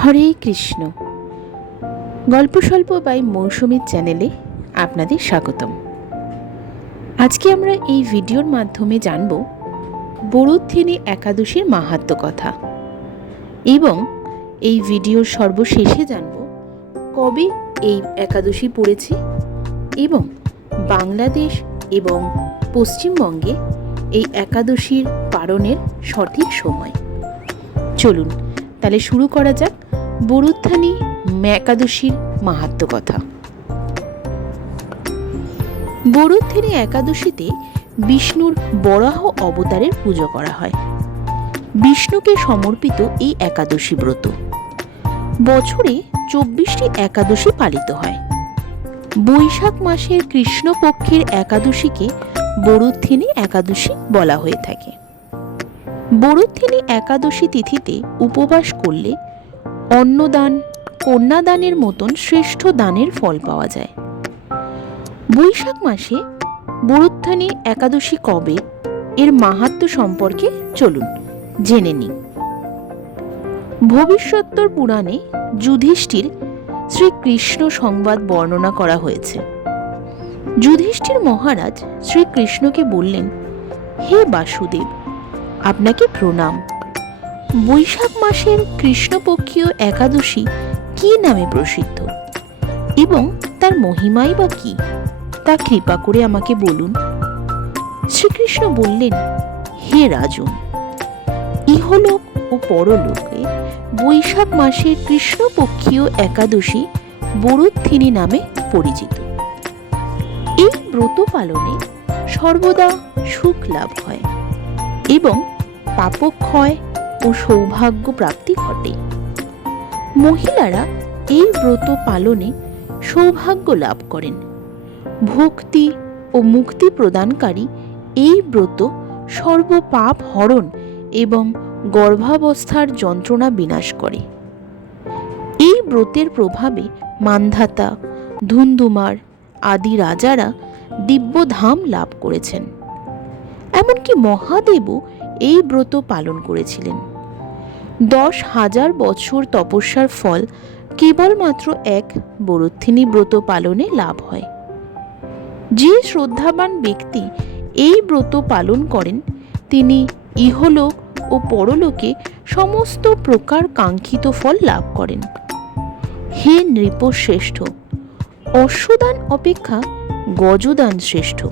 হরে কৃষ্ণ। গল্প স্বল্প বাই মৌসুমীর চ্যানেলে আপনাদের স্বাগতম। আজকে আমরা এই ভিডিওর মাধ্যমে জানব বরুদ্ধিনী একাদশীর মাহাত্ম কথা এবং এই ভিডিওর সর্বশেষে জানব কবে এই একাদশী পড়েছে এবং বাংলাদেশ এবং পশ্চিমবঙ্গে এই একাদশীর পালনের সঠিক সময়। চলুন, তাহলে শুরু করা যাক বরুত্থানী একাদশীর মাহাত্ম কথা। বরুদ্ধিনী একাদশীতে বিষ্ণুর বরাহ অবতারের পুজো করা হয়। বিষ্ণুকে সমর্পিত এই একাদশী ব্রত। বছরে চব্বিশটি একাদশী পালিত হয়। বৈশাখ মাসের কৃষ্ণপক্ষের একাদশীকে বরুদ্ধিনী একাদশী বলা হয়ে থাকে। বরুদ্ধিনী একাদশী তিথিতে উপবাস করলে অন্নদান, কন্যাদানের মতন শ্রেষ্ঠ দানের ফল পাওয়া যায়। বৈশাখ মাসে বরুদ্ধানী একাদশী কবে? এর মাহাত্ম্য সম্পর্কে চলুন জেনে নিই। ভবিষ্যত্তর পুরাণে যুধিষ্ঠির শ্রীকৃষ্ণ সংবাদ বর্ণনা করা হয়েছে। যুধিষ্ঠির মহারাজ শ্রীকৃষ্ণকে বললেন, হে বাসুদেব, আপনাকে প্রণাম। বৈশাখ মাসের কৃষ্ণপক্ষীয় একাদশী কি নামে প্রসিদ্ধ? এবং তার মহিমাই বা কি? তা কৃপা করে আমাকে বলুন। শ্রীকৃষ্ণ বললেন, হে রাজন, ইহলোক ও পরলোকে বৈশাখ মাসের কৃষ্ণপক্ষীয় একাদশী বরুদ্ধিনী নামে পরিচিত। এই ব্রত পালনে সর্বদা সুখ লাভ হয় এবং পাপক্ষয় ও সৌভাগ্য প্রাপ্তি ঘটে। মহিলারা এই ব্রত পালনে সৌভাগ্য লাভ করেন। ভক্তি ও মুক্তি প্রদানকারী এই ব্রত সর্বপাপ হরণ এবং গর্ভাবস্থার যন্ত্রণা বিনাশ করে। এই ব্রতের প্রভাবে মান্ধাতা, ধুন্ধুমার আদি রাজারা দিব্যধাম লাভ করেছেন। এমনকি মহাদেবও এই ব্রত পালন করেছিলেন। দশ হাজার বছর তপস্যার ফল কেবলমাত্র এক বরুত্থিনী ব্রত পালনে লাভ হয়। যে শ্রদ্ধাবান ব্যক্তি এই ব্রত পালন করেন, তিনি ইহলোক ও পরলোকে সমস্ত প্রকার কাঙ্ক্ষিত ফল লাভ করেন। হে নৃপশ্রেষ্ঠ, অশ্বদান অপেক্ষা গজদান শ্রেষ্ঠ।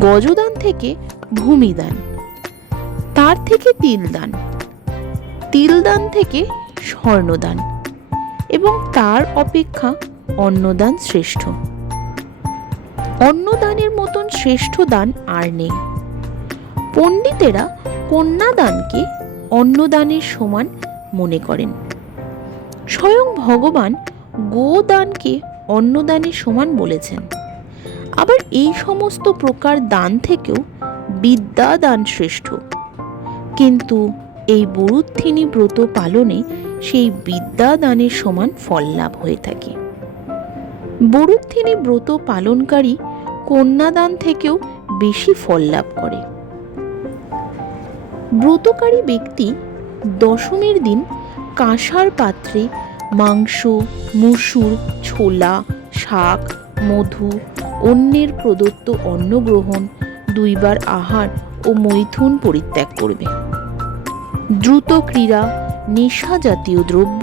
গজদান থেকে ভূমিদান, তার থেকে তিলদান। তিলদান থেকে স্বর্ণদান এবং তার অপেক্ষা অন্নদান শ্রেষ্ঠ। অন্নদানের মতন শ্রেষ্ঠ দান আর নেই। পণ্ডিতেরা কন্যাদানকে অন্নদানের সমান মনে করেন। স্বয়ং ভগবান গোদানকে অন্নদানের সমান বলেছেন। আবার এই সমস্ত প্রকার দান থেকেও বিদ্যা দান শ্রেষ্ঠ। কিন্তু এই বরুত্থিনী ব্রত পালনে সেই বিদ্যা দানের সমান ফল লাভ হয়ে থাকে। বরুত্থিনী ব্রত পালনকারী কন্যাদান থেকেও বেশি ফল লাভ করে। ব্রতকারী ব্যক্তি দশমীর দিন কাঁসার পাত্রে মাংস, মুসুর, ছোলা, শাক, মধু, অন্যের প্রদত্ত অন্ন গ্রহণ দুইবার আহার ও মৈথুন পরিত্যাগ করবে। দ্রুত ক্রীড়া নেশা জাতীয় দ্রব্য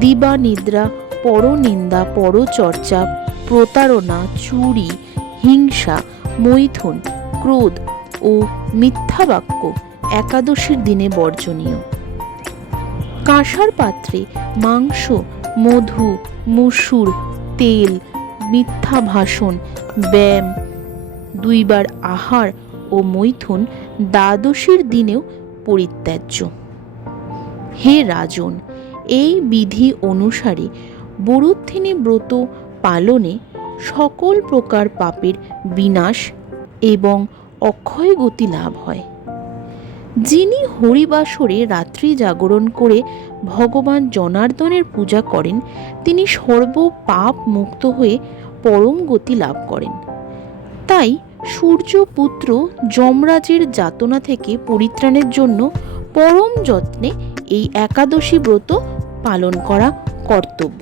দিবা নিদ্রা পরনিন্দা, পরচর্চা, প্রতারণা, চুরি, হিংসা, মৈথুন, ক্রোধ ও মিথ্যা বাক্য একাদশীর দিনে বর্জনীয়। কাঁসার পাত্রে মাংস, মধু, মুসুর, তেল মিথ্যা ভাষণ ব্যায়াম, দুইবার আহার ও মৈথুন দ্বাদশীর দিনেও পরিত্যাজ্য। হে রাজন, এই বিধি অনুসারে বরুদ্ধিনী ব্রত পালনে সকল প্রকার পাপের বিনাশ এবং অক্ষয় গতি লাভ হয়। যিনি হরিবাসরে রাত্রি জাগরণ করে ভগবান জনার্দনের পূজা করেন, তিনি সর্ব পাপ মুক্ত হয়ে পরম গতি লাভ করেন। তাই সূর্যপুত্র যমরাজের যাতনা থেকে পরিত্রাণের জন্য পরম যত্নে এই একাদশী ব্রত পালন করা কর্তব্য।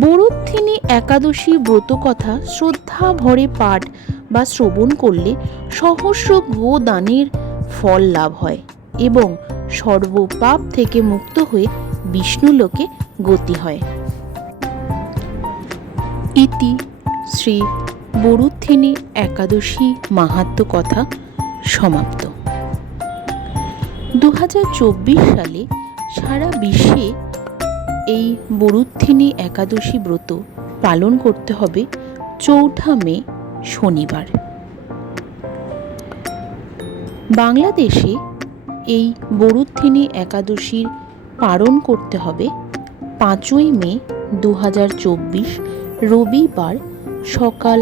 বরুদ্ধিনী একাদশী ব্রত কথা শ্রদ্ধা ভরে পাঠ বা শ্রবণ করলে সহস্র গোদানের ফল লাভ হয় এবং সর্বপাপ থেকে মুক্ত হয়ে বিষ্ণুলোকে গতি হয়। ইতি শ্রী বরুদ্ধিনী একাদশী মাহাত্ম কথা সমাপ্ত। দু হাজার চব্বিশ সালে সারা বিশ্বে এই বরুদ্ধিনী একাদশী ব্রত পালন করতে হবে চৌঠা মে শনিবার। বাংলাদেশে এই বরুদ্ধিনী একাদশীর পালন করতে হবে পাঁচই মে দু হাজার চব্বিশ রবিবার সকাল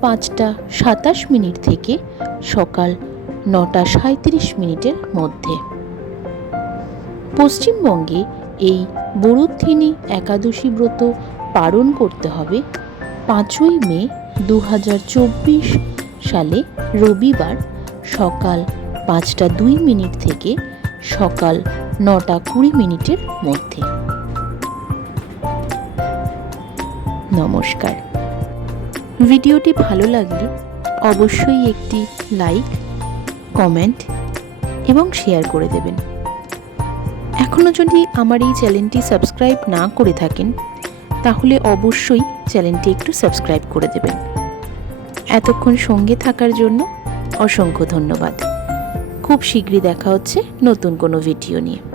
পাঁচটা সাতাশ মিনিট থেকে সকাল নটা সাঁত্রিশ মিনিটের মধ্যে। পশ্চিমবঙ্গে এই বরুদ্ধিনী একাদশী ব্রত পালন করতে হবে পাঁচই মে দু হাজার চব্বিশ সালে রবিবার সকাল পাঁচটা দুই মিনিট থেকে সকাল নটা কুড়ি মিনিটের মধ্যে। নমস্কার। ভিডিওটি ভালো লাগলে অবশ্যই একটি লাইক, কমেন্ট এবং শেয়ার করে দেবেন। এখনও যদি আমার এই চ্যানেলটি সাবস্ক্রাইব না করে থাকেন, তাহলে অবশ্যই চ্যানেলটি একটু সাবস্ক্রাইব করে দেবেন। এতক্ষণ সঙ্গে থাকার জন্য অসংখ্য ধন্যবাদ। খুব শীঘ্রই দেখা হচ্ছে নতুন কোনো ভিডিও নিয়ে।